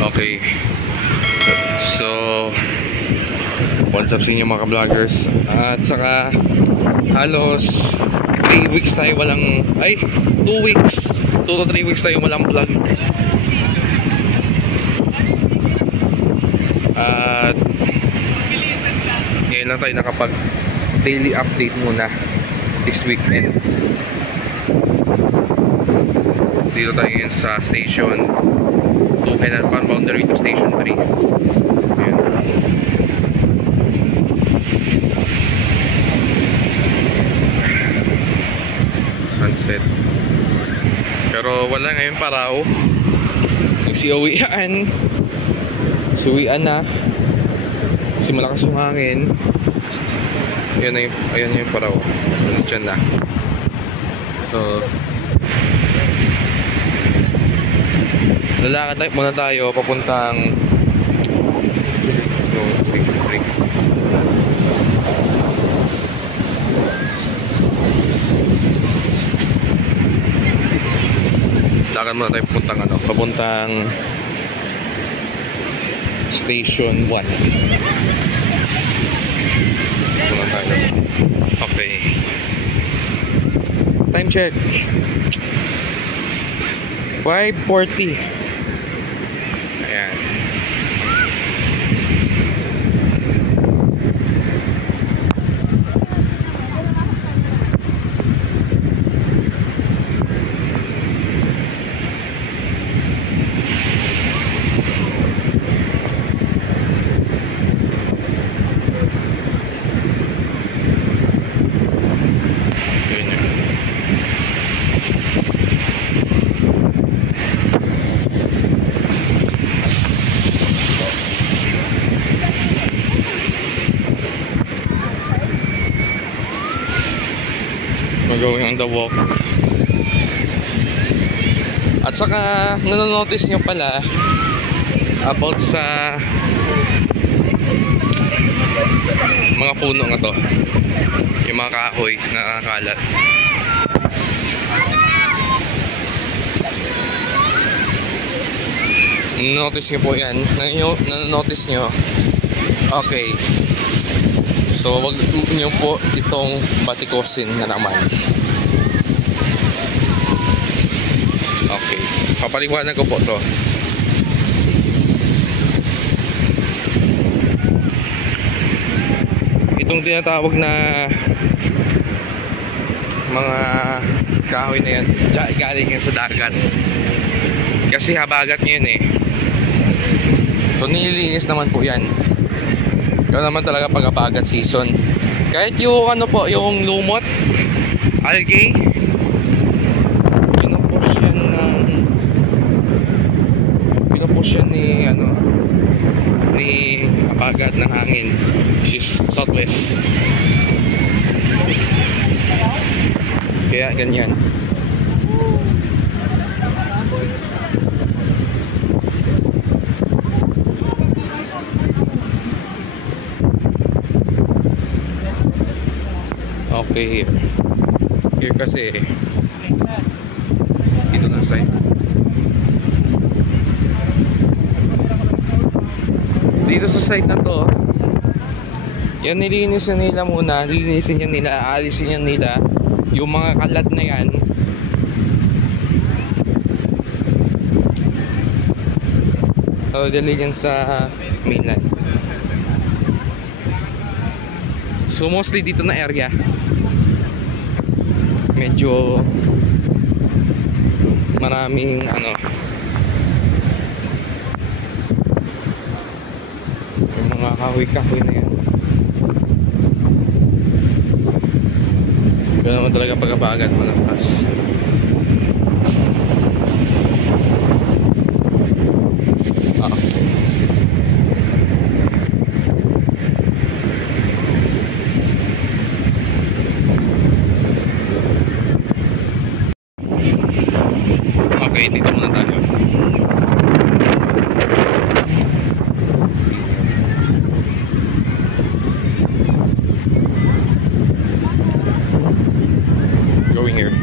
Okay. So, what's up sa inyo mga ka-vloggers? At saka, halos 3 weeks tayo walang, 2 weeks, 2 to 3 weeks tayo walang vlog. At ngayon lang tayo nakapag daily update muna this weekend. Dito tayo ngayon sa station 2 and boundary to station 3. Ayan. Sunset. Pero wala ngayon paraw. Nagsiuwian. Suwian na. Kasi malakas yung hangin. Ayan yung paraw. Diyan na. So lalakad muna tayo papuntang station 3. Lakad muna tayo papuntang station 1. Muna tayo. Okay. Time check. 5:40. Ayan. Going on the walk. At saka nanonotice nyo pala about sa mga puno nga to, yung mga kahoy na nakakalat. Nanonotice nyo po yan. Nanonotice nyo. Okay. So wag niyo po itong batikosin na naman. Okay, papaliwanag ko po to. Itong tinatawag na mga kahoy na yan, galing yan sa dagat. Kasi habagat niyan eh. So nililinis naman po yan. Yun naman talaga pag-apagat season. Kahit yung ano po, yung lumot, algae, pinupush yan ni apagat ng hangin, which is southwest. Kaya ganyan. Okay, here kasi dito na side. Dito sa side na to, yan nilinisin nila muna, lilinisin yan nila, aalisin yan nila yung mga kalat na yan. Dali yan sa mainland. So mostly dito na area medyo maraming yung mga kahoy-kahoy na yan. Gano'n naman talaga pag-apagat malakas. Okay, dito muna tayo. Going here.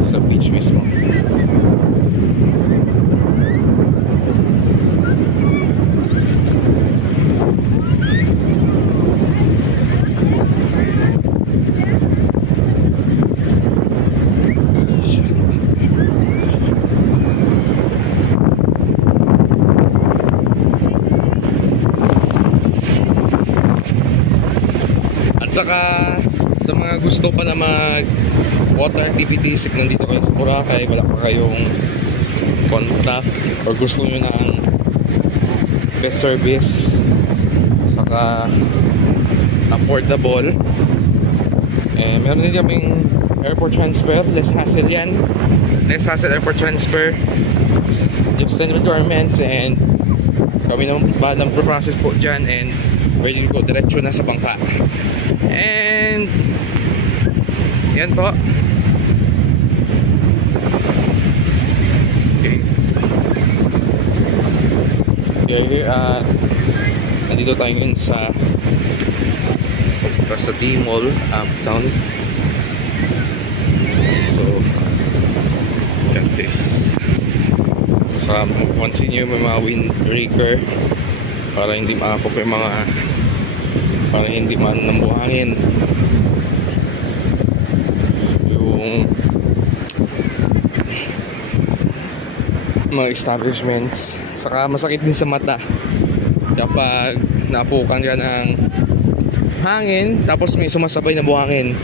Sa beach mismo. saka sa mga gusto pa na mag water activities, if nandito kayo sa Boracay, wala pa kayong contact or gusto nyo ng best service saka affordable, meron din kaming airport transfer, less hassle yan, less hassle airport transfer. Just send requirements and kami naman ba ng process po dyan, and ready to go, diretso na sa bangka. And yan po. Okay, nandito tayo ngayon sa Timol, Uptown. So yan this. So mapansin nyo may mga windbreaker para hindi maakop yung mga, para hindi maano ng buhangin yung mga establishments. Saka masakit din sa mata kapag naapukan ka ng hangin tapos may sumasabay na buhangin.